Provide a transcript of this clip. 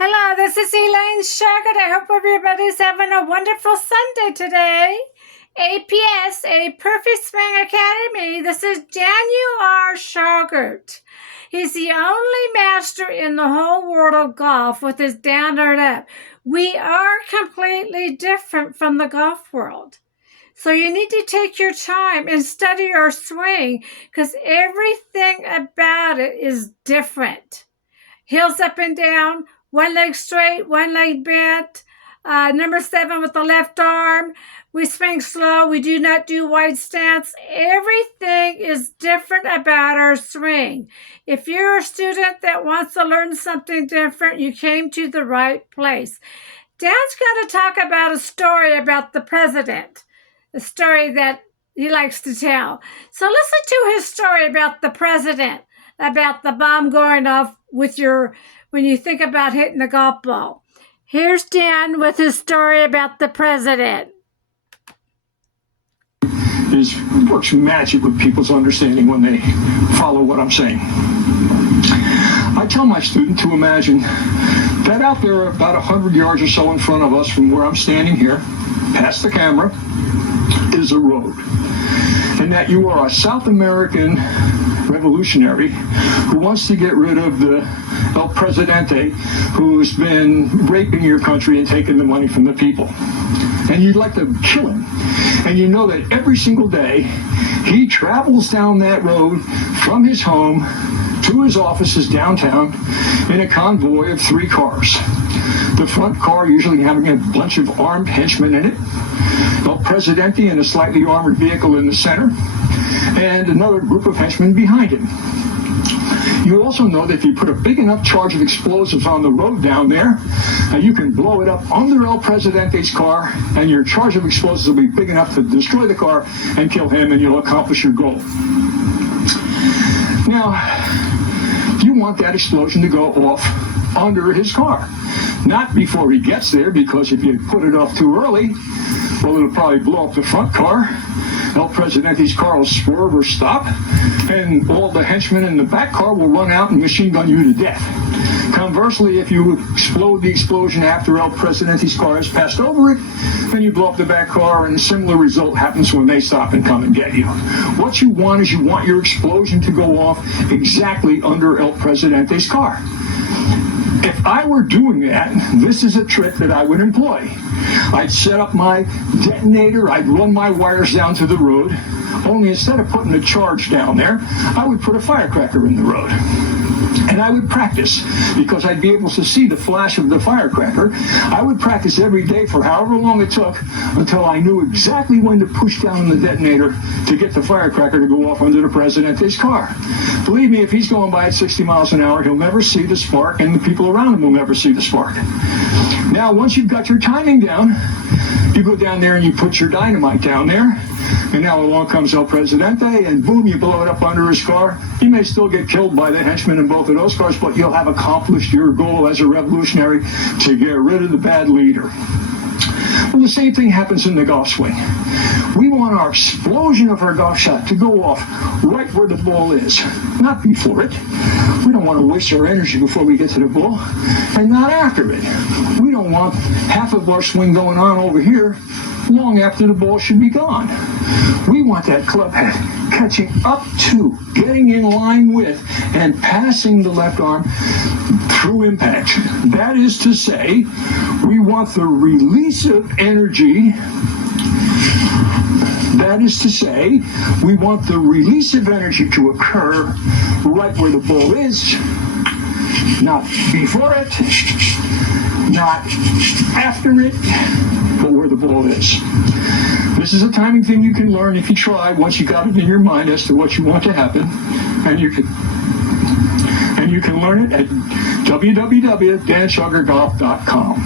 Hello, this is Elaine Shauger. I hope everybody's having a wonderful Sunday today. APS, a Perfect Swing Academy. This is Daniel R. Shauger. He's the only master in the whole world of golf with his down or up. We are completely different from the golf world. So you need to take your time and study your swing because everything about it is different. Heels up and down, one leg straight, one leg bent. Number 7 with the left arm. We swing slow. We do not do wide stance. Everything is different about our swing. If you're a student that wants to learn something different, you came to the right place. Dan's going to talk about a story about the president, a story that he likes to tell. So listen to his story about the president, about the bomb going off with when you think about hitting the golf ball. Here's Dan with his story about the president. It works magic with people's understanding when they follow what I'm saying. I tell my student to imagine that out there about 100 yards or so in front of us from where I'm standing here, past the camera, is a road. And that you are a South American revolutionary who wants to get rid of the El Presidente who's been raping your country and taking the money from the people. And you'd like to kill him. And you know that every single day he travels down that road from his home to his offices downtown in a convoy of 3 cars. The front car usually having a bunch of armed henchmen in it, El Presidente in a slightly armored vehicle in the center, and another group of henchmen behind him. You also know that if you put a big enough charge of explosives on the road down there, you can blow it up under El Presidente's car, and your charge of explosives will be big enough to destroy the car and kill him, and you'll accomplish your goal. Now, you want that explosion to go off under his car. Not before he gets there, because if you put it off too early, well, it'll probably blow up the front car. El Presidente's car will swerve or stop, and all the henchmen in the back car will run out and machine gun you to death. Conversely, if you explode the explosion after El Presidente's car has passed over it, then you blow up the back car, and a similar result happens when they stop and come and get you. What you want is you want your explosion to go off exactly under El Presidente's car. If I were doing that, this is a trick that I would employ. I'd set up my detonator, I'd run my wires down to the road, only instead of putting a charge down there, I would put a firecracker in the road. And I would practice, because I'd be able to see the flash of the firecracker. I would practice every day for however long it took until I knew exactly when to push down the detonator to get the firecracker to go off under the Presidente's car. Believe me, if he's going by at 60 miles an hour, he'll never see the spark, and the people around him will never see the spark. Now, once you've got your timing down, you go down there and you put your dynamite down there, and now along comes El Presidente, and boom, you blow it up under his car. You may still get killed by the henchmen in both of those cars, but you'll have accomplished your goal as a revolutionary to get rid of the bad leader. Well, the same thing happens in the golf swing. We want our explosion of our golf shot to go off right where the ball is, not before it. We don't want to waste our energy before we get to the ball, and not after it. We don't want half of our swing going on over here long after the ball should be gone. We want that club head catching up to, getting in line with, and passing the left arm through impact. That is to say, we want the release of energy. That is to say, we want the release of energy to occur right where the ball is, not before it, not after it, but where the ball is. This is a timing thing you can learn if you try, once you got it in your mind as to what you want to happen, and you can learn it at www.danshaugergolf.com.